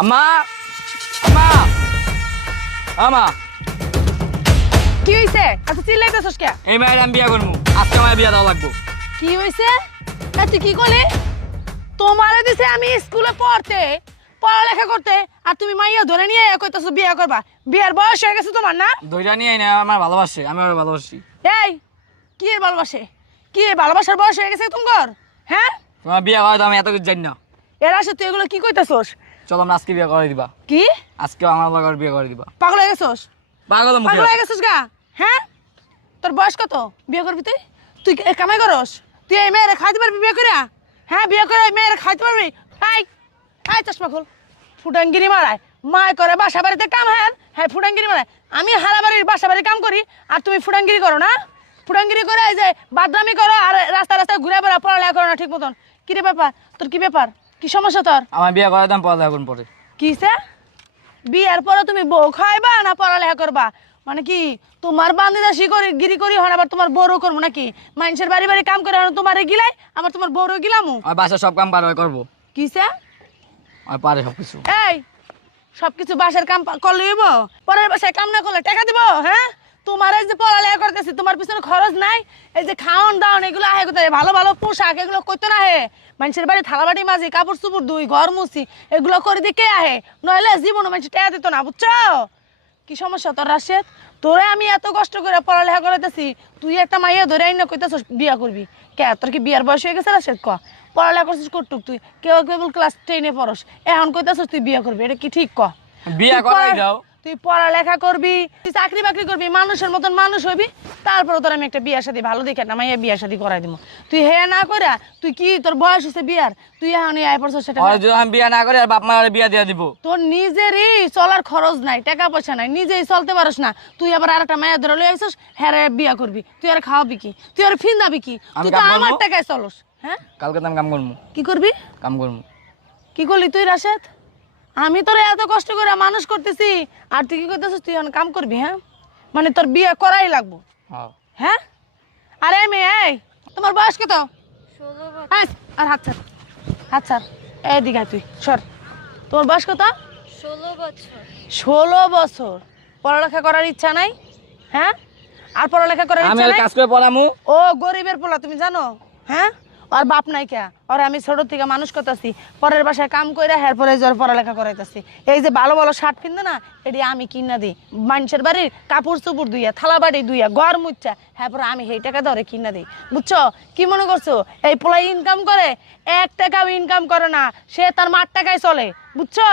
আম্মা আম্মা আমা কি হইছে? আচ্ছা চিল্লাইতেছস কে? এই মেয়ের আমি বিয়া করবো, আজকে আমার বিয়া দেওয়া লাগবো। কি হইছে? তুই কি করলি? তোমারে দিছে আমি স্কুলে পড়তে, পড়ালেখা করতে, আর তুমি মাইয়া ধরে নিয়ে কইতাছো বিয়া করবা। বিয়ার বয়স হয়ে গেছে তোমার না? ধৈর্য নিয়ে না আমার ভালোবাসে, আমি ওর ভালোবাসি। এই কি এর ভালোবাসে? কি এর ভালোবাসার বয়স হয়ে গেছে তোমার? হ্যাঁ? তোমার বিয়া করা তো আমি এত কিছু জানি না। এর আসে তুই এগুলো কি কইতাছস? চলো আমরা আজকে বিয়া করে দিবা। কি? আজকে আমার লগর বিয়া করে দিবা। পাগল হয়ে গেছস? পাগল মুখে। পাগল হয়ে গেছস গা? হ্যাঁ? তোর বয়স কত? বিয়ে করবি তুই? তুই কামাই করস? তুই এই মেয়েরে খাইতে পারবি বিয়ে করে? হ্যাঁ বিয়ে করে এই মেয়েরে খাইতে পারবি? এই চশমা খোল। ফুটাঙ্গিরি মারায় মায় করে বাসা বাড়িতে কাম। হ্যাঁ ফুটাঙ্গিরি মারায়। আমি হারা বাড়ির বাসা বাড়ি কাম করি আর তুমি ফুটাঙ্গিরি করো না? ফুটাঙ্গিরি করে এই যে বাদরামি করো আর রাস্তা রাস্তায় ঘুরে বেড়া, পড়ালেখা করো না ঠিক মতন। কি রে ব্যাপার? তোর কি ব্যাপার? কি সমস্যা তোর? আমার বিয়া করে দাম পড়ালেখা করুন পরে। কিসে? বিয়ার পরে তুমি বউ খাইবা না পড়ালেখা করবা? মানে কি তোমার বান্দিদাসী করে গিরি করি হন আবার তোমার বউরও করবো নাকি? মানুষের বাড়ি বাড়ি কাম করে হন তোমারে গিলাই আবার তোমার বউরও গিলামু? আর বাসা সব কাম পারে করবো। কিসে? আর পারে সবকিছু। এই সবকিছু বাসার কাম করলে হইব? পরের বাসায় কাম না করলে টাকা দিব? হ্যাঁ তোমার এই যে পড়ালেখা করতেছি তোমার পিছনে খরচ নাই? এই যে খাওন দাওন এগুলো আহে কোথায়? ভালো ভালো পোশাক এগুলো করতে না হে? মানুষের বাড়ি থালা বাটি মাঝি কাপড় চুপড় ধুই ঘর মুছি এগুলো করে দিয়ে কে আহে? নইলে জীবনে মানুষ টাকা দিত না বুঝছো? কি সমস্যা তোর রাশেদ? তোরে আমি এত কষ্ট করে পড়ালেখা করাইতেছি তুই একটা মাইয়া ধরে আইন না কইতাছস বিয়া করবি? কে তোর কি বিয়ার বয়স হয়ে গেছে রাশেদ? ক পড়ালেখা করছিস কতটুক? তুই কেবল ক্লাস 10-এ পড়স, এখন কইতাছস তুই বিয়া করবি? এটা কি ঠিক? ক বিয়া তুই করাই দাও। তুই পড়ালেখা করবি, তুই চাকরি বাকরি করবি, মানুষের মতন মানুষ হইবি, তারপরে তোর আমি একটা বিয়া শাদী ভালো দেখে না মাইয়া বিয়া শাদী করাই দিব। তুই হে না কইরা তুই কি তোর বয়স হচ্ছে বিয়ার? তুই এখন আয় পড়ছস সেটা আর যদি আমি বিয়া না করি আর বাপ মার বিয়া দিয়ে দিব। তোর নিজেরই চলার খরচ নাই, টাকা পয়সা নাই, নিজেই চলতে পারস না, তুই আবার আর একটা মায়া ধরে লই আইছস হ্যাঁ বিয়া করবি? তুই আর খাওয়াবি কি? তুই আর ফিন্দাবি কি? তুই তো আমার টাকায় চলস। হ্যাঁ কালকে তো আমি কাম করবো। কি করবি? কাম করবো। কি করলি তুই রাশেদ? আমি তোরে এত কষ্ট করে মানুষ করতেছি আর তুই কি করতেছিস? তুই এখন কাম করবি? হ্যাঁ মানে তোর বিয়ে করাই লাগবো? হ্যাঁ। হ্যাঁ আরে মেয়ে এই তোমার বয়স কত? 16 বছর। আর হাত ছাড়, হাত ছাড়। এইদিকে আয় তুই সর। তোমার বয়স কত? 16 বছর। 16 বছর। পড়ালেখা করার ইচ্ছা নাই? হ্যাঁ আর পড়ালেখা করার আমি ইচ্ছা আর নাই? কাজ করে পড়ামু। ও গরিবের পোলা তুমি জানো? হ্যাঁ আর বাপ নাই কে? আর আমি ছোট থেকে মানুষ করতেছি, পরের বাসায় কাম কইরা হ্যাঁ পরে জ্বর পড়ালেখা করাইতেছি। এই যে ভালো ভালো শার্ট কিনতে না এটি আমি কিনা দিই, মানুষের বাড়ির কাপড় চুপুর ধুইয়া থালা বাড়ি ধুইয়া ঘর মুচ্ছা হ্যাঁ পরে আমি সেই টাকা ধরে কিনা দিই। বুঝছো? কি মনে করছো এই পোলা ইনকাম করে? 1 টাকাও ইনকাম করে না, সে তার মার টাকায় চলে। বুঝছো?